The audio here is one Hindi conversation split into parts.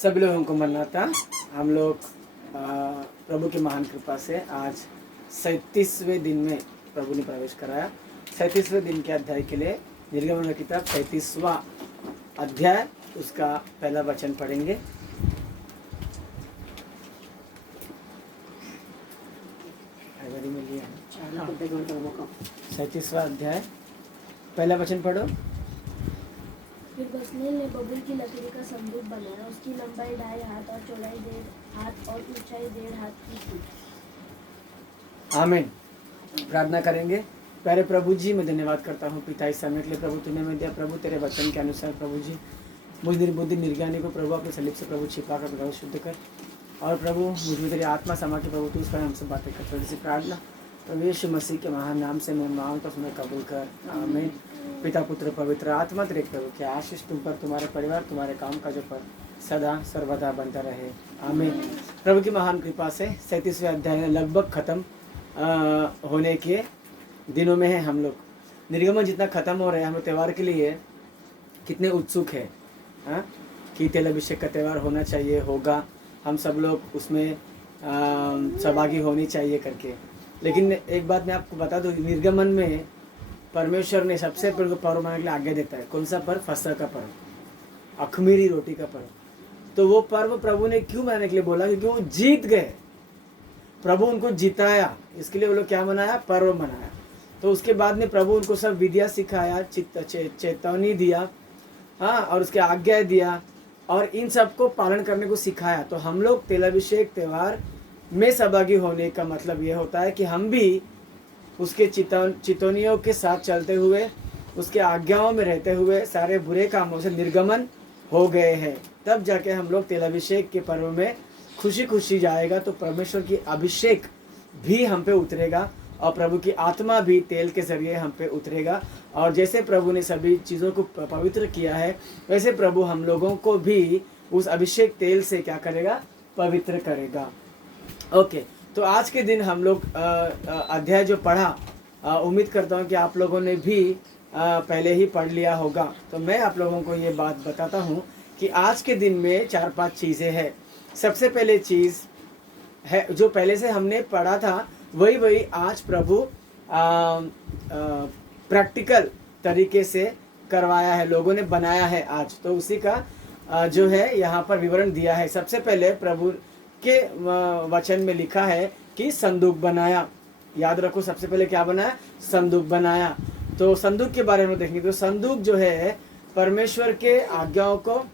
सभी लोगों को मन्नाता। हम लोग प्रभु की महान कृपा से आज 37वें दिन में प्रभु ने प्रवेश कराया। 37वें दिन के अध्याय के लिए निर्गमन का किताब 37वां अध्याय उसका पहला वचन पढ़ेंगे। में लिया 37वां अध्याय पहला वचन पढ़ो। फिर बसलेल ने बबूल की लकड़ी का संदूक बनाया। उसकी लंबाई 2.5 हाथ और चौड़ाई 1.5 हाथ और ऊंचाई 1.5 हाथ की थी। आमीन। प्रार्थना करेंगे। प्यारे प्रभु जी, मैं धन्यवाद करता हूँ पिता इस समय के लिए प्रभु तूने मैं दिया। प्रभु तेरे वचन के अनुसार प्रभु जी मुझ निर्बुद्धि निर्ज्ञानी को प्रभु अपने सलीब से प्रभु छिपा कर प्रभु शुद्ध कर, और प्रभु मुझ में तेरी आत्मा समा के प्रभु तू उस पर हमसे बातें कर। थोड़ी सी प्रार्थना प्रभु यीशु मसीह के महान नाम से मैं मांगता हूँ, तुम्हें कबूल कर। आमीन। पिता पुत्र पवित्र आत्मा तेरे प्रभु के आशीष तुम पर, तुम्हारे परिवार, तुम्हारे काम काजों पर सदा सर्वदा बनता रहे। आमीन। प्रभु की महान कृपा से 37वें अध्याय लगभग खत्म होने के दिनों में है। हम लोग निर्गमन जितना खत्म हो रहा है, हम लोग त्यौहार के लिए कितने उत्सुक है कि तेल अभिषेक का त्यौहार होना चाहिए, होगा, हम सब लोग उसमें सहभागी होनी चाहिए करके। लेकिन एक बात मैं आपको बता दूं, निर्गमन में परमेश्वर ने सबसे पहले पर्व मनाने के लिए आज्ञा देता है। कौन सा पर्व? फसह का पर्व, अखमीरी रोटी का पर्व। तो वो पर्व प्रभु ने क्यों मनाने के लिए बोला? क्योंकि वो जीत गए, प्रभु उनको जिताया, इसके लिए वो लोग क्या मनाया? पर्व मनाया। तो उसके बाद में प्रभु उनको सब विद्या सिखाया, चेतावनी दिया, हाँ, और उसके आज्ञा दिया, और इन सबको पालन करने को सिखाया। तो हम लोग तेलाभिषेक त्यौहार में सहभागी होने का मतलब ये होता है कि हम भी उसके चितौनियों के साथ चलते हुए, उसके आज्ञाओं में रहते हुए सारे बुरे कामों से निर्गमन हो गए हैं। तब जाके हम लोग तेलाभिषेक के पर्व में खुशी खुशी जाएगा। तो परमेश्वर की अभिषेक भी हम पे उतरेगा और प्रभु की आत्मा भी तेल के जरिए हम पे उतरेगा। और जैसे प्रभु ने सभी चीज़ों को पवित्र किया है, वैसे प्रभु हम लोगों को भी उस अभिषेक तेल से क्या करेगा? पवित्र करेगा। ओके, तो आज के दिन हम लोग अध्याय जो पढ़ा, उम्मीद करता हूँ कि आप लोगों ने भी पहले ही पढ़ लिया होगा। तो मैं आप लोगों को ये बात बताता हूँ कि आज के दिन में 4-5 चीज़ें हैं। सबसे पहले चीज़ है जो पहले से हमने पढ़ा था, वही आज प्रभु प्रैक्टिकल तरीके से करवाया है, लोगों ने बनाया है आज। तो उसी का जो है यहाँ पर विवरण दिया है। सबसे पहले प्रभु के वचन में लिखा है कि संदूक बनाया। याद रखो, सबसे पहले क्या बनाया? संदूक बनाया। तो संदूक के बारे में देखेंगे तो संदूक जो है परमेश्वर के आज्ञाओं को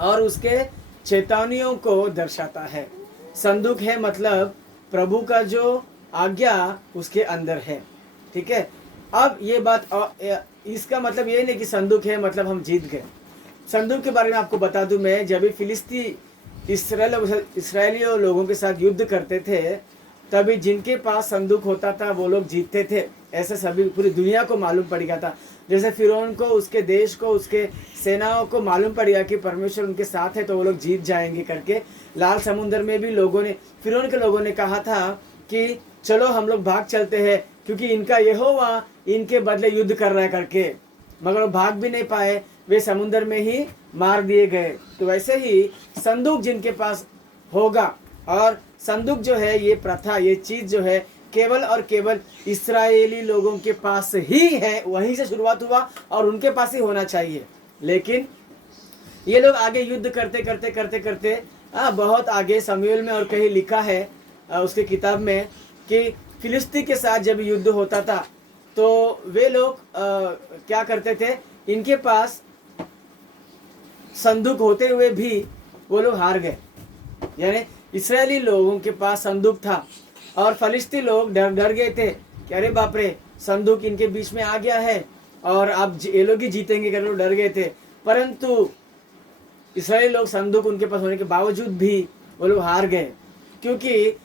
और उसके चेतावनियों को दर्शाता है। संदूक है मतलब प्रभु का जो आज्ञा उसके अंदर है, ठीक है। अब ये बात, इसका मतलब ये नहीं कि संदूक है मतलब हम जीत गए। संदूक के बारे में आपको बता दूं मैं, जब भी फिलिस्ती इसराइलियों लोगों के साथ युद्ध करते थे, तभी जिनके पास संदूक होता था वो लोग जीतते थे। ऐसे सभी पूरी दुनिया को मालूम पड़ गया था। जैसे फिरौन को, उसके देश को, उसके सेनाओं को मालूम पड़ गया कि परमेश्वर उनके साथ है तो वो लोग जीत जाएंगे करके। लाल समुद्र में भी फिरौन के लोगों ने कहा था कि चलो हम लोग भाग चलते हैं, क्योंकि इनका यहोवा इनके बदले युद्ध कर रहा है करके, मगर वो भाग भी नहीं पाए, वे समुद्र में ही मार दिए गए। तो वैसे ही संदूक जिनके पास होगा, और संदूक जो है, ये प्रथा, ये चीज़ जो है केवल और केवल इस्राएली लोगों के पास ही है, वहीं से शुरुआत हुआ और उनके पास ही होना चाहिए। लेकिन ये लोग आगे युद्ध करते करते करते करते बहुत आगे शमूएल में और कहीं लिखा है उसके किताब में कि फिलिस्ती के साथ जब युद्ध होता था तो वे लोग क्या करते थे, इनके पास संदूक होते हुए भी वो लोग हार गए। यानी इस्राएली लोगों के पास संदूक था और फलिस्ती लोग डर गए थे कि अरे बाप रे, संदूक इनके बीच में आ गया है और अब ये लोग ही जीतेंगे कर लोग डर गए थे। परंतु इस्राएली लोग संदूक उनके पास होने के बावजूद भी वो लोग हार गए, क्योंकि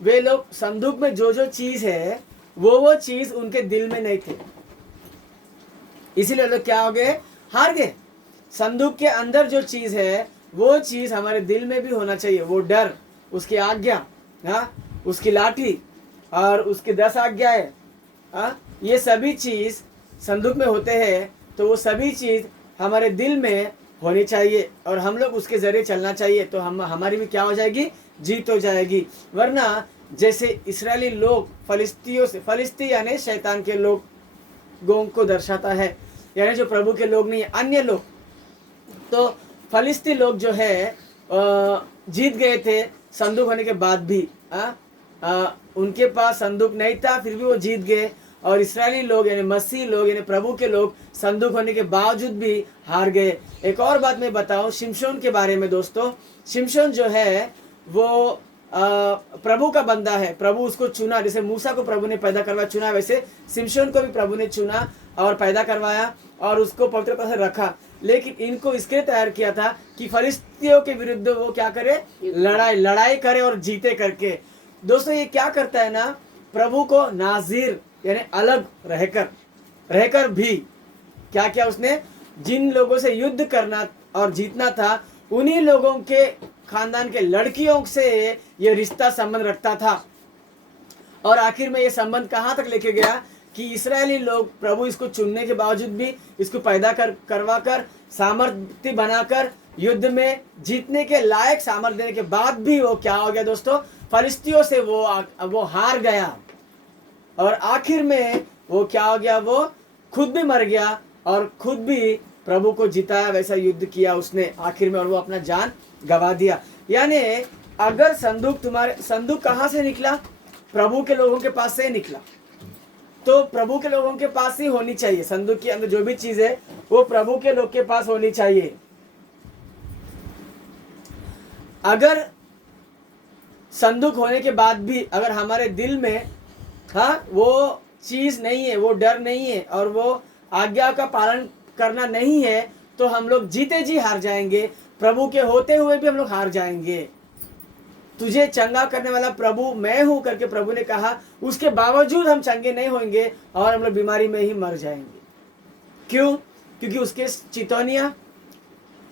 वे लोग संदूक में जो चीज़ है वो चीज़ उनके दिल में नहीं थे। इसीलिए लोग क्या हो गए? हार गए। संदूक के अंदर जो चीज़ है वो चीज़ हमारे दिल में भी होना चाहिए। वो डर, उसकी आज्ञा, उसकी लाठी और उसकी 10 आज्ञाएं, ये सभी चीज़ संदूक में होते हैं। तो वो सभी चीज़ हमारे दिल में होनी चाहिए और हम लोग उसके जरिए चलना चाहिए, तो हमारी भी क्या हो जाएगी, जीत हो जाएगी। वरना जैसे इस्राएली लोग फलिस्तियों से, फलिस्ती यानी शैतान के लोगों को दर्शाता है, यानी जो प्रभु के लोग नहीं है, अन्य लोग। तो फलिस्ती लोग जो है जीत गए थे संदूक होने के बाद भी। उनके पास संदूक नहीं था, फिर भी वो जीत गए। और इस्राएली लोग यानी मसीह लोग यानी प्रभु के लोग संदूक होने के बावजूद भी हार गए। एक और बात मैं बताऊं शिमशोन के बारे में दोस्तों। शिमशोन जो है वो प्रभु का बंदा है, प्रभु उसको चुना। जैसे मूसा को प्रभु ने पैदा करवाया चुना, वैसे शिमशोन को भी प्रभु ने चुना और पैदा करवाया और उसको पवित्रता से रखा। लेकिन इनको इसके तैयार किया था कि फलिस्तियों के विरुद्ध वो क्या करे, लड़ाई करे और जीते करके। दोस्तों ये क्या करता है ना, प्रभु को नाजीर यानी अलग रहकर भी क्या क्या उसने जिन लोगों से युद्ध करना और जीतना था, उन्हीं लोगों के खानदान के लड़कियों से ये रिश्ता संबंध रखता था। और आखिर में ये संबंध कहाँ तक लेके गया कि इस्राएली लोग प्रभु इसको चुनने के बावजूद भी इसको पैदा करवा कर सामर्थ्य बनाकर युद्ध में जीतने के लायक सामर्थ्य देने के बाद भी वो क्या हो गया दोस्तों, फलिस्तियों से वो हार गया। और आखिर में वो क्या हो गया, वो खुद भी मर गया और खुद भी प्रभु को जिताया, वैसा युद्ध किया उसने आखिर में, और वो अपना जान गवा दिया। यानी अगर संदूक कहाँ से निकला, प्रभु के लोगों के पास से निकला, तो प्रभु के लोगों के पास ही होनी चाहिए। संदूक के अंदर जो भी चीज है वो प्रभु के लोग के पास होनी चाहिए। अगर संदूक होने के बाद भी अगर हमारे दिल में वो चीज नहीं है, वो डर नहीं है और वो आज्ञा का पालन करना नहीं है, तो हम लोग जीते जी हार जाएंगे। प्रभु के होते हुए भी हम लोग हार जाएंगे। तुझे चंगा करने वाला प्रभु मैं हूं करके प्रभु ने कहा, उसके बावजूद हम चंगे नहीं होंगे और हम लोग बीमारी में ही मर जाएंगे। क्यों? क्योंकि उसके चितौनिया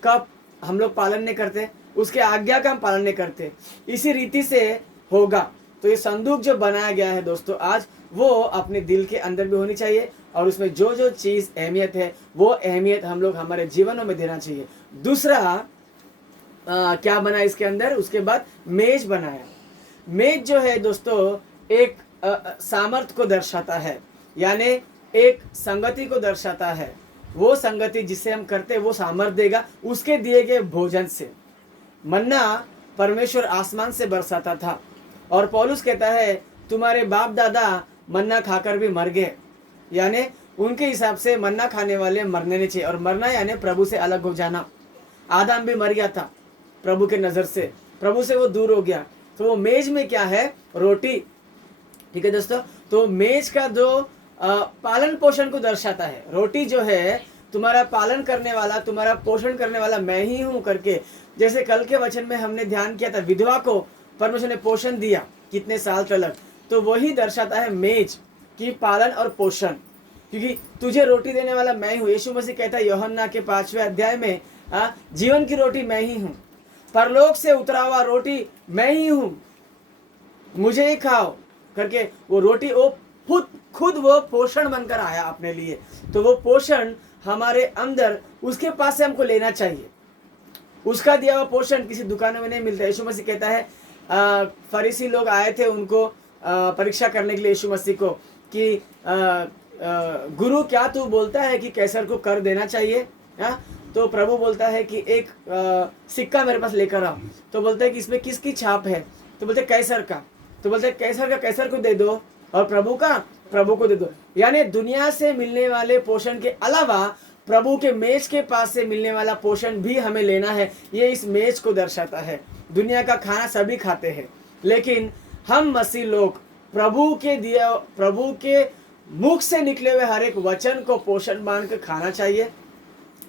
का हम लोग पालन नहीं करते, उसके आज्ञा का हम पालन नहीं करते। इसी रीति से होगा। तो ये संदूक जो बनाया गया है दोस्तों आज, वो अपने दिल के अंदर भी होनी चाहिए और उसमें जो जो चीज़ अहमियत है वो अहमियत हम लोग हमारे जीवनों में देना चाहिए। दूसरा क्या बना इसके अंदर, उसके बाद मेज बनाया। मेज जो है दोस्तों एक सामर्थ्य को दर्शाता है, यानी एक संगति को दर्शाता है। वो संगति जिससे हम करते हैं वो सामर्थ्य देगा उसके दिए गए भोजन से। मन्ना परमेश्वर आसमान से बरसाता था और पौलुस कहता है तुम्हारे बाप दादा मन्ना खाकर भी मर गए, यानी उनके हिसाब से मन्ना खाने वाले मरने नहीं चाहिए। और मरना यानी प्रभु से अलग हो जाना। आदम भी मर गया था प्रभु के नज़र से, प्रभु से वो दूर हो गया। तो वो मेज में क्या है, रोटी। ठीक है दोस्तों, तो मेज का जो पालन पोषण को दर्शाता है। रोटी जो है तुम्हारा पालन करने वाला, तुम्हारा पोषण करने वाला मैं ही हूँ करके। जैसे कल के वचन में हमने ध्यान किया था, विधवा को परमेश्वर ने पोषण दिया कितने साल तक, तो वही दर्शाता है मेज की पालन और पोषण। क्योंकि तुझे रोटी देने वाला मैं हूँ। यीशु मसीह कहता है यूहन्ना के 5वें अध्याय में, जीवन की रोटी मैं ही हूँ, परलोक से उतरा हुआ रोटी मैं ही हूँ, मुझे ही खाओ करके। वो रोटी वो खुद वो पोषण बनकर आया अपने लिए। तो वो पोषण हमारे अंदर उसके पास से हमको लेना चाहिए। उसका दिया हुआ पोषण किसी दुकानों में नहीं मिलता। यीशु मसीह कहता है फरीसी लोग आए थे उनको परीक्षा करने के लिए यीशु मसीह को कि गुरु क्या तू बोलता है कि कैसर को कर देना चाहिए? तो प्रभु बोलता है कि एक सिक्का मेरे पास लेकर आओ। तो बोलते हैं कि इसमें किसकी छाप है? तो बोलते कैसर का। तो बोलते कैसर का कैसर को दे दो और प्रभु का प्रभु को दे दो। यानी दुनिया से मिलने वाले पोषण के अलावा प्रभु के मेज के पास से मिलने वाला पोषण भी हमें लेना है। ये इस मेज को दर्शाता है। दुनिया का खाना सभी खाते हैं, लेकिन हम मसीह लोग प्रभु के मुख से निकले हुए हर एक वचन को पोषण मान कर खाना चाहिए।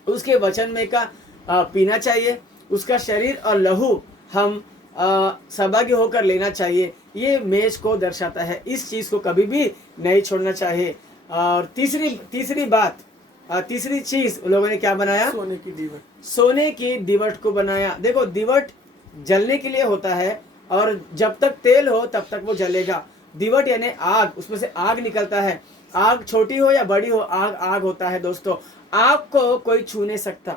उसके वचन में का पीना चाहिए। उसका शरीर और लहू हम सहभागी होकर लेना चाहिए। ये मेज को दर्शाता है। इस चीज़ को कभी भी नहीं छोड़ना चाहिए। और तीसरी चीज लोगों ने क्या बनाया? सोने की दिवट को बनाया। देखो दिवट जलने के लिए होता है और जब तक तेल हो तब तक वो जलेगा। दिवट यानी आग, उसमें से आग निकलता है। आग छोटी हो या बड़ी हो, आग होता है दोस्तों। आग को कोई छू नहीं सकता।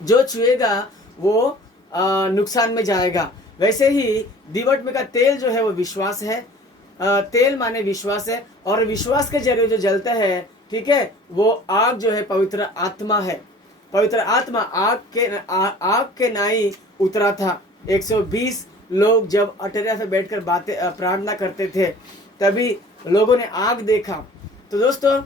जो छुएगा वो नुकसान में जाएगा। वैसे ही दीवट में का तेल जो है वो विश्वास है। तेल माने विश्वास है, और विश्वास के जरिए जो जलता है, ठीक है, वो आग जो है पवित्र आत्मा है। पवित्र आत्मा आग के नाई उतरा था। 120 लोग जब अटरिया पे बैठकर बातें प्रार्थना करते थे, तभी लोगों ने आग देखा। तो दोस्तों,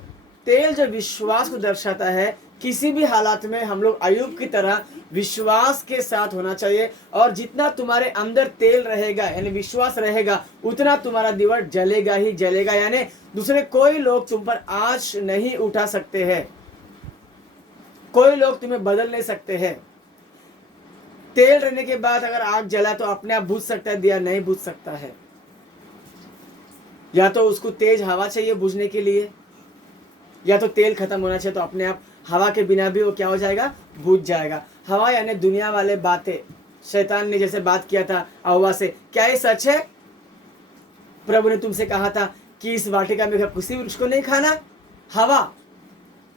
तेल जो विश्वास को दर्शाता है, किसी भी हालात में हम लोग अय्यूब की तरह विश्वास के साथ होना चाहिए। और जितना तुम्हारे अंदर तेल रहेगा, यानी विश्वास रहेगा, उतना तुम्हारा दीवट जलेगा ही जलेगा। यानी दूसरे कोई लोग तुम पर आँच नहीं उठा सकते हैं, कोई लोग तुम्हें बदल नहीं सकते हैं। तेल रहने के बाद अगर आग जला तो अपने आप बुझ सकता है, दिया नहीं बुझ सकता है। या तो उसको तेज हवा चाहिए बुझने के लिए, या तो तेल खत्म होना चाहिए, तो अपने आप हवा के बिना भी वो क्या हो जाएगा, बुझ जाएगा। हवा यानी दुनिया वाले बातें। शैतान ने जैसे बात किया था हवा से, क्या ये सच है? प्रभु ने तुमसे कहा था कि इस वाटिका में किसी वृक्ष को नहीं खाना। हवा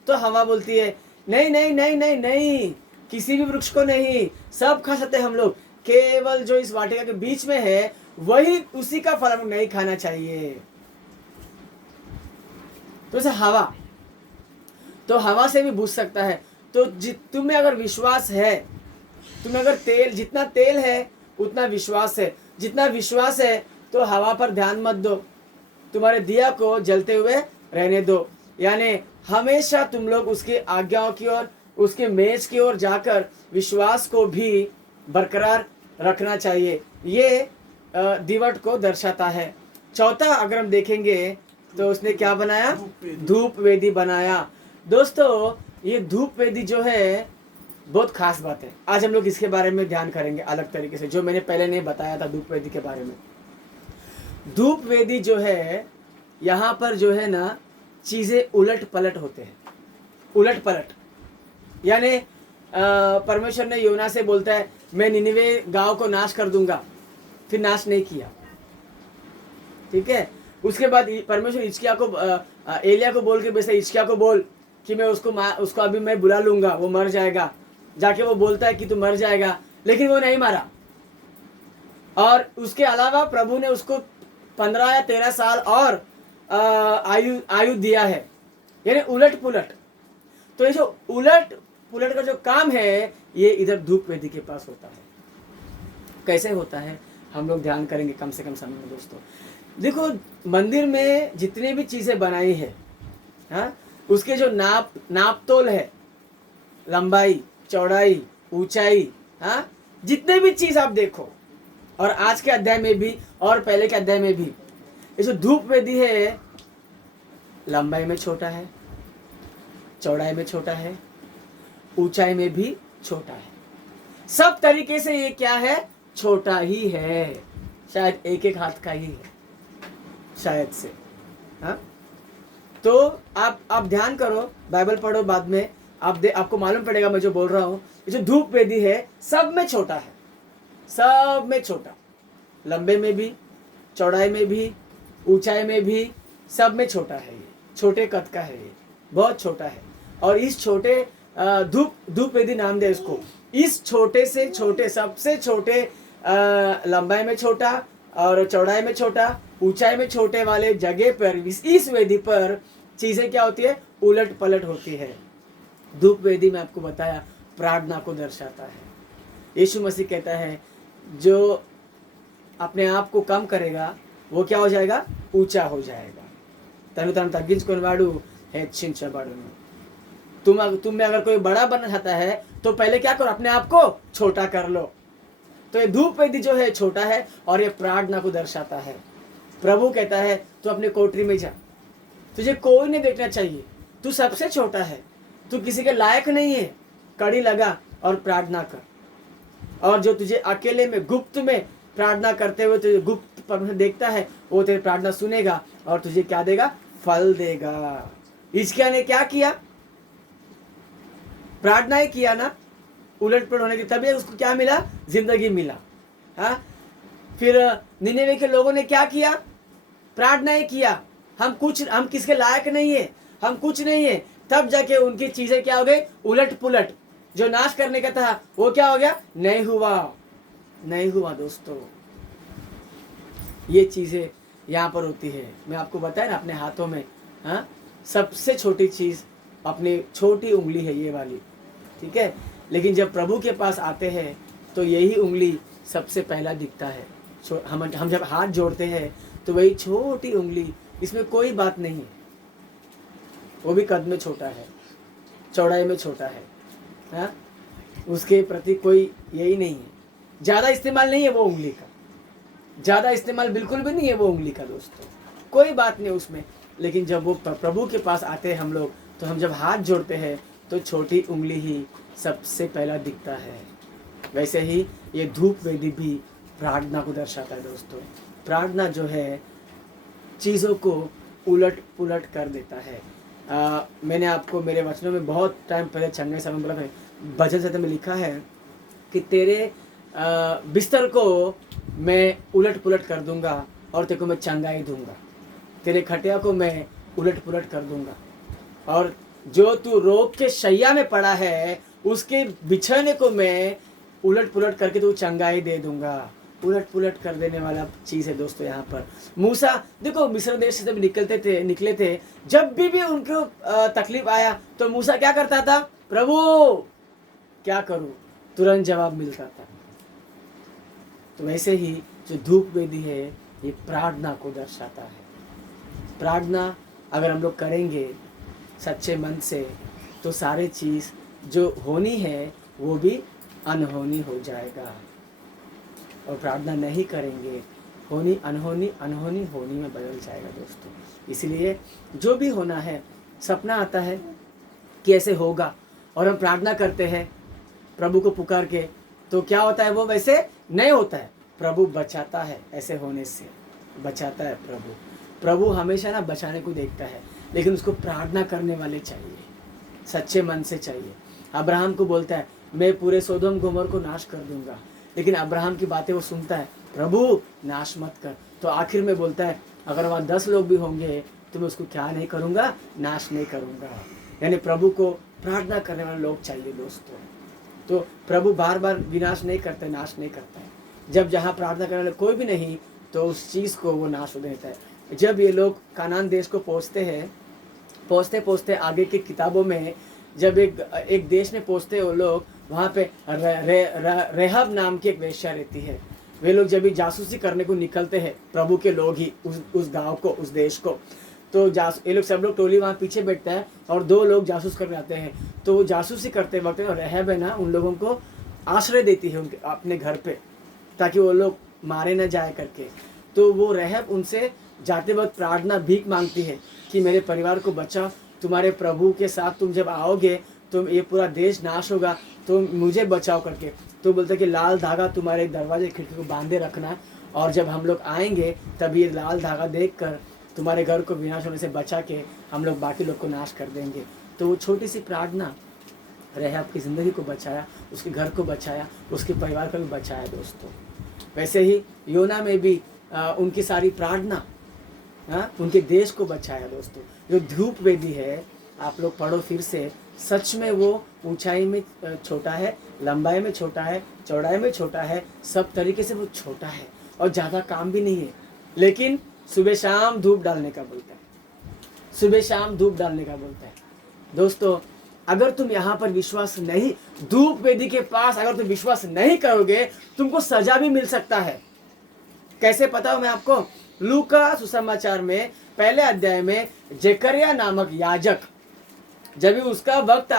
तो हवा बोलती है नहीं नहीं नहीं नहीं नहीं, किसी भी वृक्ष को नहीं, सब खा सकते हम लोग, केवल जो इस वाटिका के बीच में है वही, उसी का फल हमको नहीं खाना चाहिए। तो जैसे हवा, तो हवा से भी बुझ सकता है। तो तुम्हें अगर विश्वास है, तुम्हें अगर तेल, जितना तेल है उतना विश्वास है। जितना विश्वास है तो हवा पर ध्यान मत दो, तुम्हारे दिया को जलते हुए रहने दो। यानी हमेशा तुम लोग उसकी आज्ञाओं की ओर, उसके मेज की ओर जाकर विश्वास को भी बरकरार रखना चाहिए। ये दीवट को दर्शाता है। चौथा अगर हम देखेंगे तो उसने क्या बनाया, धूप वेदी बनाया। दोस्तों, ये धूप वेदी जो है बहुत खास बात है। आज हम लोग इसके बारे में ध्यान करेंगे अलग तरीके से, जो मैंने पहले नहीं बताया था धूप वेदी के बारे में। धूप वेदी जो है, यहाँ पर जो है ना, चीजें उलट पलट होते हैं। उलट पलट यानी परमेश्वर ने योना से बोलता है मैं निनिवे गांव को नाश कर दूंगा, फिर नाश नहीं किया, ठीक है। उसके बाद परमेश्वर हिजकिय्याह को, एलिया को बोल के भेजता है, हिजकिय्याह को बोल कि मैं उसको अभी मैं बुला लूंगा, वो मर जाएगा। जाके वो बोलता है कि तू मर जाएगा, लेकिन वो नहीं मारा। और उसके अलावा प्रभु ने उसको 15 या 13 साल और आयु दिया है, यानी उलट पुलट। तो ये जो उलट पुलट का जो काम है, ये इधर धूप वेदी के पास होता है। कैसे होता है हम लोग ध्यान करेंगे कम से कम समय में। दोस्तों देखो, मंदिर में जितनी भी चीजें बनाई है, हाँ, उसके जो नाप तोल है, लंबाई, चौड़ाई, ऊंचाई, हाँ, जितने भी चीज आप देखो, और आज के अध्याय में भी और पहले के अध्याय में भी, ये जो धूप वेदी है, लंबाई में छोटा है, चौड़ाई में छोटा है, ऊंचाई में भी छोटा है, सब तरीके से ये क्या है, छोटा ही है। शायद एक एक हाथ का ही है, शायद से, हाँ। तो आप ध्यान करो, बाइबल पढ़ो, बाद में आपको मालूम पड़ेगा मैं जो बोल रहा हूँ। ये जो धूप वेदी है, सब में छोटा है, सब में छोटा, लंबे में भी, चौड़ाई में भी, ऊंचाई में भी, सब में छोटा है। ये छोटे कद का है, ये बहुत छोटा है। और इस छोटे धूप वेदी नाम दे इसको। इस छोटे से छोटे, सबसे छोटे, लंबाई में छोटा और चौड़ाई में छोटा, ऊंचाई में छोटे वाले जगह पर, इस वेदी पर चीजें क्या होती है, उलट पलट होती है। धूप वेदी में आपको बताया प्रार्थना को दर्शाता है। यीशु मसीह कहता है जो अपने आप को कम करेगा वो क्या हो जाएगा, ऊंचा हो जाएगा। तनु तग्गिंచుకునేవాడు హెచ్చించబడును। तुम में अगर कोई बड़ा बनना चाहता है तो पहले क्या करो, अपने आप को छोटा कर लो। तो ये धूप वेदी जो है छोटा है, और ये प्रार्थना को दर्शाता है। प्रभु कहता है तू अपने कोठरी में जा, तुझे कोई नहीं देखना चाहिए, तू सबसे छोटा है, तू किसी के लायक नहीं है, कड़ी लगा और प्रार्थना कर। और जो तुझे अकेले में, गुप्त में प्रार्थना करते हुए तुझे गुप्त परमेश्वर देखता है, वो तेरी प्रार्थना सुनेगा और तुझे क्या देगा, फल देगा। हिजकिय्याह ने क्या किया, प्रार्थना ही किया ना, उलट पलट होने की, तभी उसको क्या मिला, जिंदगी मिला, हाँ। फिर निनेवे के लोगों ने क्या किया, प्रार्थना ही किया, हम किसके लायक नहीं है, हम कुछ नहीं है, तब जाके उनकी चीजें क्या हो गई, उलट पुलट। जो नाश करने का था वो क्या हो गया, नहीं हुआ, नहीं हुआ दोस्तों। ये चीजें यहाँ पर होती है। मैं आपको बताया ना, अपने हाथों में, हाँ, सबसे छोटी चीज अपनी छोटी उंगली है, ये वाली, ठीक है। लेकिन जब प्रभु के पास आते हैं तो यही उंगली सबसे पहला दिखता है। हम जब हाथ जोड़ते हैं तो वही छोटी उंगली, इसमें कोई बात नहीं है, वो भी कद में छोटा है, चौड़ाई में छोटा है, हाँ, उसके प्रति कोई यही नहीं है, ज़्यादा इस्तेमाल नहीं है वो उंगली का, ज़्यादा इस्तेमाल बिल्कुल भी नहीं है वो उंगली का दोस्तों, कोई बात नहीं उसमें। लेकिन जब वो प्रभु के पास आते हैं हम लोग, तो हम जब हाथ जोड़ते हैं तो छोटी उंगली ही सबसे पहला दिखता है। वैसे ही ये धूप वेदी भी प्रार्थना को दर्शाता है दोस्तों। प्रार्थना जो है चीज़ों को उलट पुलट कर देता है। मैंने आपको मेरे वचनों में बहुत टाइम पहले चंगे समय बोला है, भजन संहिता में लिखा है कि तेरे बिस्तर को मैं उलट पुलट कर दूंगा और तेरे को मैं चंगाई दूंगा, तेरे खटिया को मैं उलट पुलट कर दूंगा, और जो तू रोग के शैया में पड़ा है उसके बिछाने को मैं उलट पुलट करके तू चंगाई दे दूंगा। उलट पुलट कर देने वाला चीज़ है दोस्तों। यहाँ पर मूसा देखो मिस्र देश से जब निकले थे, जब भी उनको तकलीफ आया तो मूसा क्या करता था, प्रभु क्या करूं, तुरंत जवाब मिलता था। तो वैसे ही जो धूप वेदी है ये प्रार्थना को दर्शाता है। प्रार्थना अगर हम लोग करेंगे सच्चे मन से तो सारे चीज़ जो होनी है वो भी अनहोनी हो जाएगा, और प्रार्थना नहीं करेंगे होनी अनहोनी, अनहोनी होनी में बदल जाएगा दोस्तों। इसलिए जो भी होना है, सपना आता है कि ऐसे होगा और हम प्रार्थना करते हैं प्रभु को पुकार के, तो क्या होता है, वो वैसे नहीं होता है। प्रभु बचाता है, ऐसे होने से बचाता है प्रभु। प्रभु हमेशा ना बचाने को देखता है, लेकिन उसको प्रार्थना करने वाले चाहिए, सच्चे मन से चाहिए। अब्राहम को बोलता है मैं पूरे सोदोम गोमोर को नाश कर दूंगा, लेकिन अब्राहम की बातें वो सुनता है, प्रभु नाश मत कर। तो आखिर में बोलता है अगर वहाँ 10 लोग भी होंगे तो मैं उसको क्या नहीं करूँगा, नाश नहीं करूँगा। यानी प्रभु को प्रार्थना करने वाले लोग चाहिए दोस्तों। तो प्रभु बार बार विनाश नहीं करता, नाश नहीं करता है। जब जहाँ प्रार्थना करने वाले कोई भी नहीं तो उस चीज़ को वो नाश हो देता है। जब ये लोग कानान देश को पहुँचते हैं, पहुँचते पहुँचते आगे की किताबों में जब एक देश में पहुँचते वो लोग, वहाँ पे रेहब नाम की एक वेश्या रहती है। वे लोग जब भी जासूसी करने को निकलते हैं, प्रभु के लोग ही उस गांव को, उस देश को, तो ये लोग सब लोग टोली वहाँ पीछे बैठता है और 2 लोग जासूस करने आते हैं। तो वो जासूसी करते वक्त रेहब है ना, उन लोगों को आश्रय देती है उनके अपने घर पे, ताकि वो लोग मारे न जाए करके। तो वो रेहब उनसे जाते वक्त प्रार्थना भीख मांगती है कि मेरे परिवार को बचाओ, तुम्हारे प्रभु के साथ तुम जब आओगे तो ये पूरा देश नाश होगा, तो मुझे बचाओ करके। तो बोलते कि लाल धागा तुम्हारे दरवाजे खिड़की को बांधे रखना, और जब हम लोग आएंगे तब ये लाल धागा देखकर तुम्हारे घर को विनाश होने से बचा के हम लोग बाकी लोग को नाश कर देंगे। तो वो छोटी सी प्रार्थना रेहब की ज़िंदगी को बचाया, उसके घर को बचाया, उसके परिवार को भी बचाया दोस्तों। वैसे ही योना में भी उनकी सारी प्रार्थना उनके देश को बचाया दोस्तों। जो धूप वेदी है आप लोग पढ़ो फिर से, सच में वो ऊंचाई में छोटा है, लंबाई में छोटा है, चौड़ाई में छोटा है, सब तरीके से वो छोटा है और ज़्यादा काम भी नहीं है, लेकिन सुबह शाम धूप डालने का बोलता है, सुबह शाम धूप डालने का बोलता है। दोस्तों अगर तुम यहाँ पर विश्वास नहीं, धूप वेदी के पास अगर तुम विश्वास नहीं करोगे तुमको सजा भी मिल सकता है। कैसे पता हो मैं आपको, लूका सुसमाचार में 1 अध्याय में जकरिया नामक याजक, जब भी उसका वक्त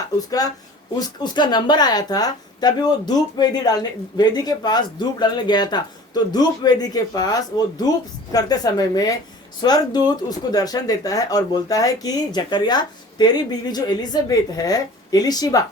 उसका नंबर आया था, तभी वो धूप वेदी के पास धूप डालने गया था। तो धूप वेदी के पास वो धूप करते समय में स्वर्गदूत उसको दर्शन देता है और बोलता है कि जकरिया तेरी बीवी जो एलिजाबेथ है, एलिशिबा,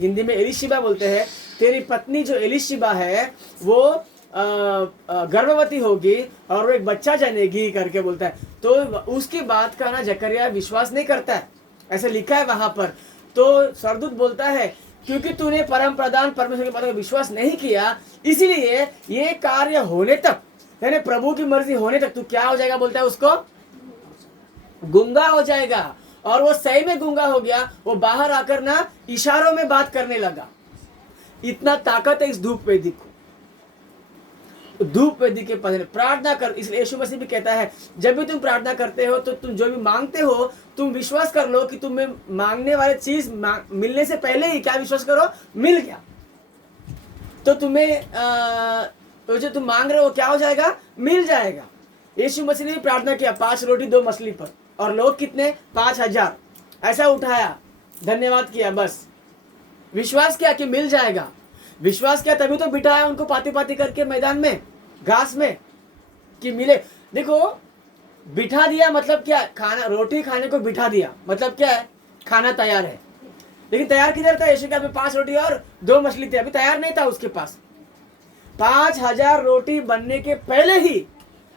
हिंदी में एलिशिबा बोलते हैं, तेरी पत्नी जो एलिशिबा है वो गर्भवती होगी और वो एक बच्चा जनेगी करके बोलता है। तो उसकी बात का ना जकरिया विश्वास नहीं करता है, ऐसे लिखा है वहां पर। तो स्वर्गदूत बोलता है क्योंकि तूने परम प्रधान परमेश्वर की बात का विश्वास नहीं किया, इसलिए ये कार्य होने तक, यानी प्रभु की मर्जी होने तक तू क्या हो जाएगा, बोलता है उसको गूंगा हो जाएगा। और वो सही में गूंगा हो गया। वो बाहर आकर ना इशारों में बात करने लगा, इतना ताकत है इस धूप वेदी को। धूप वेदी के पास प्रार्थना कर, इसलिए यीशु मसीह भी कहता है जब भी तुम प्रार्थना करते हो तो तुम जो भी मांगते हो तुम विश्वास कर लो कि तुम्हें मांगने वाले चीज मिलने से पहले ही क्या विश्वास करो, मिल गया। तो तुम्हें तो जो तुम मांग रहे हो क्या हो जाएगा, मिल जाएगा। यीशु मसीह ने भी प्रार्थना किया 5 रोटी 2 मछली पर, और लोग कितने, 5000। ऐसा उठाया, धन्यवाद किया, बस विश्वास किया कि मिल जाएगा। विश्वास किया तभी तो बिठाया उनको पाती पाती करके मैदान में, घास में, कि मिले। देखो बिठा दिया मतलब क्या, खाना रोटी खाने को बिठा दिया मतलब क्या है, खाना तैयार है। लेकिन तैयार किधर था, यीशु के हाथ में 5 रोटी और 2 मछली थी, अभी तैयार नहीं था उसके पास। 5000 रोटी बनने के पहले ही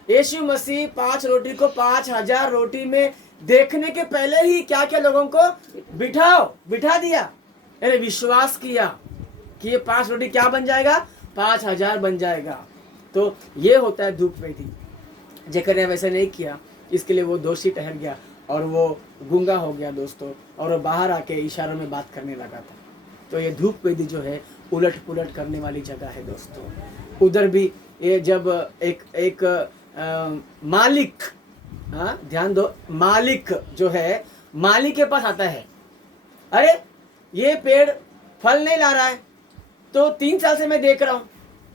यीशु मसीह 5 रोटी को 5000 रोटी में देखने के पहले ही क्या क्या लोगों को बिठा दिया। अरे विश्वास किया कि ये 5 रोटी क्या बन जाएगा, 5000 बन जाएगा। तो ये होता है धूप वेदी। जेकर ने वैसा नहीं किया, इसके लिए वो दोषी ठहर गया और वो गूंगा हो गया दोस्तों, और वो बाहर आके इशारों में बात करने लगा था। तो ये धूप वेदी जो है उलट पुलट करने वाली जगह है दोस्तों। उधर भी ये जब एक मालिक, हाँ ध्यान दो, मालिक जो है मालिक के पास आता है, अरे ये पेड़ फल नहीं ला रहा है तो 3 साल से मैं देख रहा हूं,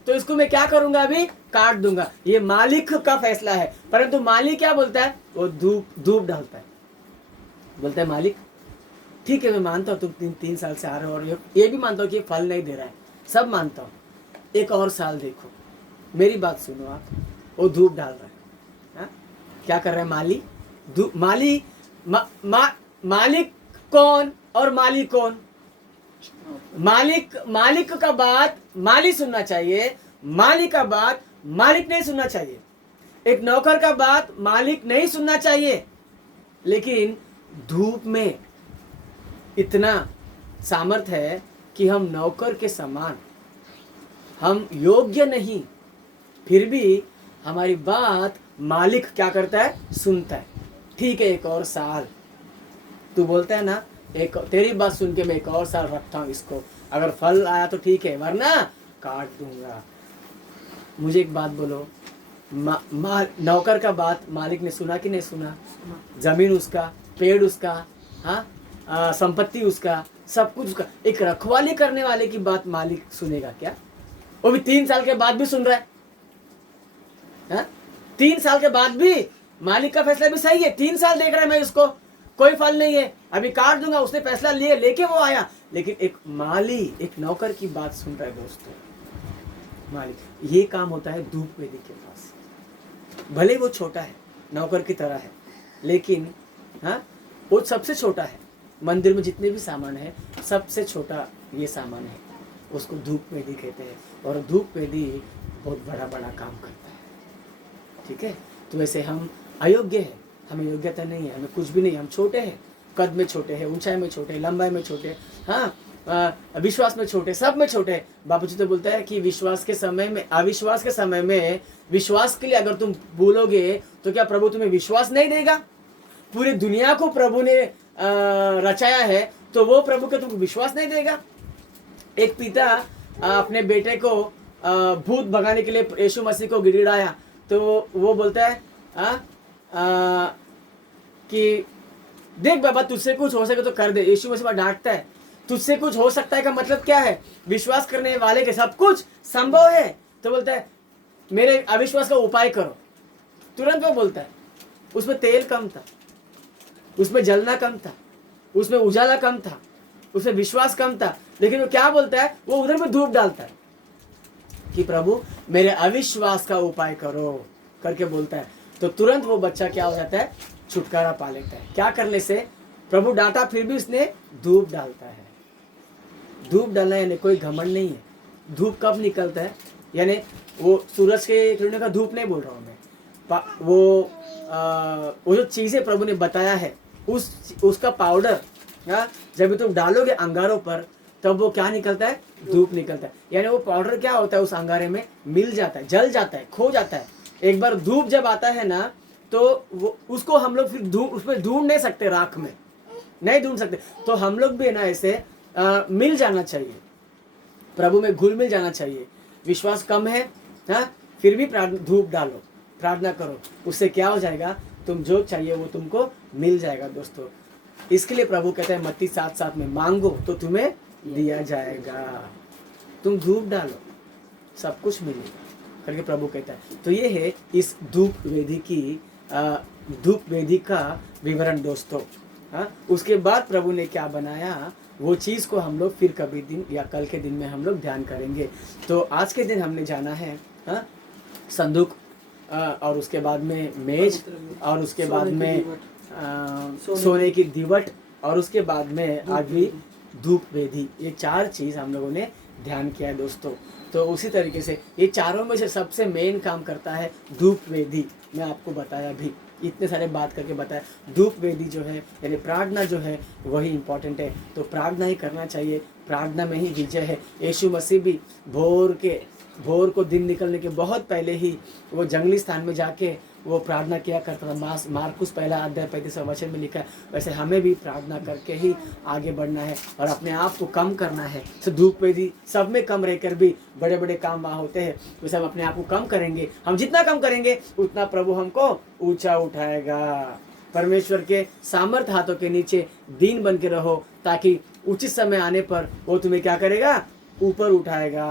तो इसको मैं क्या करूंगा, अभी काट दूंगा। ये मालिक का फैसला है। परंतु मालिक क्या बोलता है, वो धूप डालता है, बोलता है मालिक ठीक है मैं मानता हूँ तुम 3 साल से आ रहे हो, और ये भी मानता हूँ कि फल नहीं दे रहा है, सब मानता हूँ, 1 और साल देखो, मेरी बात सुनो आप। वो धूप डाल रहा है, हा? क्या कर रहा है मालिक कौन और माली कौन? मालिक का बात माली सुनना चाहिए, मालिक का बात मालिक नहीं सुनना चाहिए। एक नौकर का बात मालिक नहीं सुनना चाहिए। लेकिन धूप में इतना सामर्थ है कि हम नौकर के समान, हम योग्य नहीं, फिर भी हमारी बात मालिक क्या करता है, सुनता है। ठीक है 1 और साल, तू बोलता है ना, तेरी बात सुन के मैं 1 और साल रखता हूँ इसको, अगर फल आया तो ठीक है वरना काट दूंगा। मुझे एक बात बोलो, नौकर का बात मालिक ने सुना कि नहीं सुना? जमीन उसका, पेड़ उसका, हाँ संपत्ति उसका, सब कुछ उसका। एक रखवाली करने वाले की बात मालिक सुनेगा क्या? वो भी 3 साल के बाद भी सुन रहा है, हाँ? 3 साल के बाद भी मालिक का फैसला भी सही है। 3 साल देख रहा है मैं इसको, कोई फल नहीं है, अभी काट दूंगा। उसने फैसला लेके वो आया, लेकिन एक माली, एक नौकर की बात सुन रहा है दोस्तों, मालिक। ये काम होता है धूप वेदी के पास। भले वो छोटा है, नौकर की तरह है, लेकिन हाँ वो सबसे छोटा है। मंदिर में जितने भी सामान है सबसे छोटा ये सामान है, उसको धूप वेदी कहते हैं। और धूप वेदी बहुत बड़ा काम करता है, ठीक है। तो वैसे हम अयोग्य है, हमें योग्यता नहीं है, हमें कुछ भी नहीं, हम छोटे हैं, कद में छोटे हैं, ऊंचाई में छोटे हैं, लंबाई में छोटे, हाँ विश्वास में छोटे, सब में छोटे। बाबूजी तो बोलता है कि विश्वास के समय में, अविश्वास के समय में विश्वास के लिए अगर तुम बोलोगे तो क्या प्रभु तुम्हें विश्वास नहीं देगा? पूरी दुनिया को प्रभु ने रचाया है, तो वो प्रभु के तुमको विश्वास नहीं देगा? एक पिता अपने बेटे को भूत भगाने के लिए यीशु मसीह को गिड़गिड़ाया, तो वो बोलता है कि देख बाबा तुझसे कुछ हो सके तो कर दे। यीशु मसीह डांटता है, तुझसे कुछ हो सकता है का मतलब क्या है? विश्वास करने वाले के सब कुछ संभव है। तो बोलता है मेरे अविश्वास का उपाय करो। तुरंत वो बोलता है। उसमें तेल कम था, उसमें जलना कम था, उसमें उजाला कम था, उसमें विश्वास कम था, लेकिन वो क्या बोलता है? वो उधर में धूप डालता है कि प्रभु मेरे अविश्वास का उपाय करो करके बोलता है। तो तुरंत वो बच्चा क्या हो जाता है? छुटकारा पा लेता है। क्या करने से? प्रभु डांटा फिर भी उसने धूप डालता है। धूप डालना यानी कोई घमंड नहीं है। धूप कब निकलता है? यानी वो सूरज के किरणों का धूप नहीं बोल रहा हूँ मैं, वो जो चीज़ें प्रभु ने बताया है उसका पाउडर, जब तुम डालोगे अंगारों पर तब वो क्या निकलता है? धूप निकलता है। यानी वो पाउडर क्या होता है? उस अंगारे में मिल जाता है, जल जाता है, खो जाता है। एक बार धूप जब आता है ना, तो वो उसको हम लोग फिर उसमें ढूंढ नहीं सकते, राख में नहीं ढूंढ सकते। तो हम लोग भी है ना ऐसे मिल जाना चाहिए। प्रभु में घुल मिल जाना चाहिए। विश्वास कम है, हाँ, फिर भी धूप डालो, प्रार्थना करो, उससे क्या हो जाएगा, तुम जो चाहिए वो तुमको मिल जाएगा दोस्तों। इसके लिए प्रभु कहते हैं मत्ती 7:7 में, मांगो तो तुम्हें दिया जाएगा, तुम धूप डालो सब कुछ मिलेगा करके प्रभु कहता है। तो ये है इस धूप वेदी का विवरण दोस्तों। हाँ, उसके बाद प्रभु ने क्या बनाया वो चीज़ को हम लोग फिर कभी दिन या कल के दिन में हम लोग ध्यान करेंगे। तो आज के दिन हमने जाना है, हाँ, संदूक, और उसके बाद में मेज, और उसके बाद में सोने की दीवट, और उसके बाद में आगे धूप वेदी। ये 4 चीज़ हम लोगों ने ध्यान किया है दोस्तों। तो उसी तरीके से ये चारों में से सबसे मेन काम करता है धूप वेदी। मैं आपको बताया भी, इतने सारे बात करके बताया, धूप वेदी जो है यानी प्रार्थना जो है वही इम्पोर्टेंट है। तो प्रार्थना ही करना चाहिए, प्रार्थना में ही विजय है। यीशु मसीह भी भोर को दिन निकलने के बहुत पहले ही वो जंगली स्थान में जाके वो प्रार्थना किया करता था। मार्कुस 1:35 में लिखा है। वैसे हमें भी प्रार्थना करके ही आगे बढ़ना है और अपने आप को कम करना है। तो धूप वेदी सब में कम रहकर भी बड़े बड़े काम वहाँ होते हैं। वैसे हम अपने आप को कम करेंगे, हम जितना कम करेंगे उतना प्रभु हमको ऊंचा उठाएगा। परमेश्वर के सामर्थ हाथों के नीचे दीन बन के रहो, ताकि उचित समय आने पर वो तुम्हें क्या करेगा, ऊपर उठाएगा।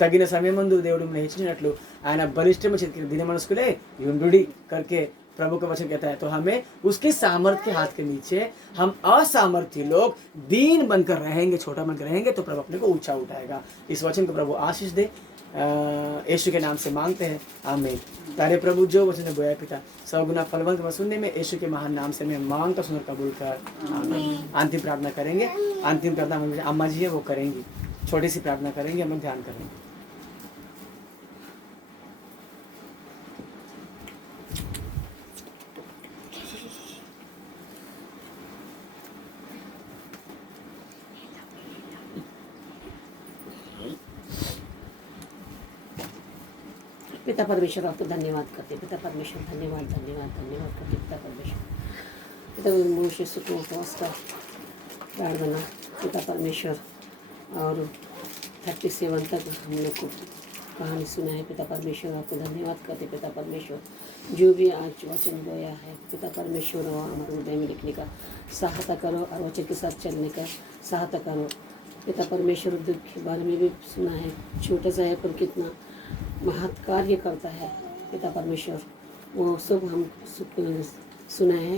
తగిన సమయమందు దేవుడు మిమ్మల్ని హెచ్చించినట్లు ఆయన బలిష్టమైన చేతికి దీన మనస్కులే యుండుడి करके प्रभु का वचन कहता है। तो हमें उसके सामर्थ्य के हाथ के नीचे हम असामर्थ्य लोग दीन बनकर रहेंगे, छोटा बनकर रहेंगे, तो प्रभु अपने को ऊंचा उठाएगा। इस वचन को प्रभु आशीष दे, यीशु के नाम से मांगते हैं, आमीन। तारे प्रभु जो वचन ने बोया पिता, 100 गुना फलवंत सुनने में यीशु के महान नाम से मैं मांगता सुनकर कबूल कर, आमीन। अंतिम प्रार्थना करेंगे। अंतिम प्रार्थना अम्मा जी है वो करेंगी, छोटी सी प्रार्थना करेंगे, हम ध्यान करेंगे। पिता परमेश्वर आपको धन्यवाद करते, पिता परमेश्वर धन्यवाद धन्यवाद धन्यवाद करते पिता परमेश्वर। पिता मनुष्य सुख उपवास का प्रार्थना पिता परमेश्वर और 37 तक हम लोग को कहानी सुना है पिता परमेश्वर, आपको धन्यवाद करते पिता परमेश्वर। जो भी आज वचन बोया है पिता परमेश्वर, हमारे हृदय में लिखने का सहायता करो और वचन के साथ चलने का सहायता करो पिता परमेश्वर। दुख के बारे में भी सुना है, छोटा सा है पर कितना महत् कार्य करता है पिता परमेश्वर, वो सब हम सुना है।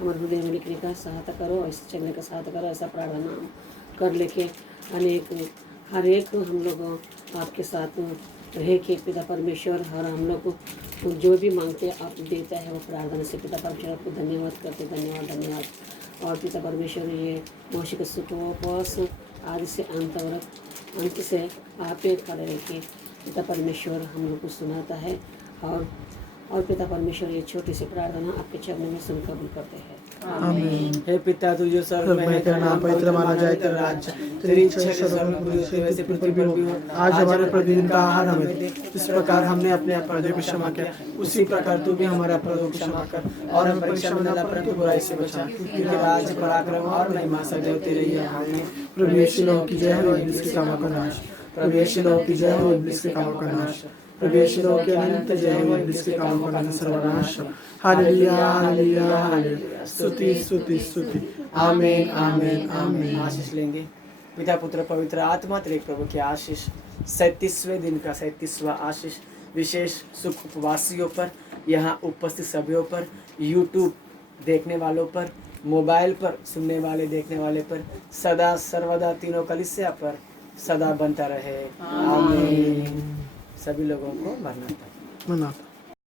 हमारे हृदय में लिखने का सहायता करो, ऐसे चलने का सहायता करो। ऐसा प्रार्थना कर लेके हर एक हम लोग आपके साथ रह के पिता परमेश्वर, और हम लोग जो भी मांगते आप देता है वो प्रार्थना से पिता परमेश्वर आपको धन्यवाद करते, धन्यवाद धन्यवाद। और पिता परमेश्वर ये मौसी का सुख उपवास आदि से अंत से आप खड़े रह के पिता परमेश्वर हम लोग को सुनाता है। और पिता परमेश्वर ये छोटी सी प्रार्थना आपके चरणों में सुन कबूल करते हैं, आमीन। हे पिता तुझे स्वर्ग में है, तेरा नाम पवित्र माना जाए, तेरा राज्य, तेरी इच्छा स्वर्ग में वैसे पृथ्वी पर भी हो। आज हमारे प्रतिदिन का आहार हमें दे, इस प्रकार हमने अपने अपराधों को क्षमा किया, उसी प्रकार तू भी हमारे अपराधों को क्षमा कर, और हमें परीक्षा में न ला परंतु बुराई से बचा, क्योंकि राज्य पराक्रम और महिमा सदैव तेरी है, आमीन। प्रभु यीशु की जय हो, इब्लिस के कामों का नाश। प्रभु यीशु की जय हो, इब्लिस के कामों का नाश। प्रभु यीशु की अनंत जय हो, इब्लिस के कामों का सर्वनाश। हालेलुया हालेलुया हालेलुया, स्तुति स्तुति स्तुति, आमीन आमीन आमीन। आशीष लेंगे। पिता पुत्र पवित्र आत्मा तेरे प्रभु की आशीष 37वें दिन का 37वां आशीष विशेष सुख उपवासियों पर, यहाँ उपस्थित सभीयों पर, यूट्यूब देखने वालों पर, मोबाइल पर सुनने वाले देखने वाले पर, सदा सर्वदा तीनों कलीसिया पर सदा बनता रहे, आमीन। सभी लोगों को मरना था।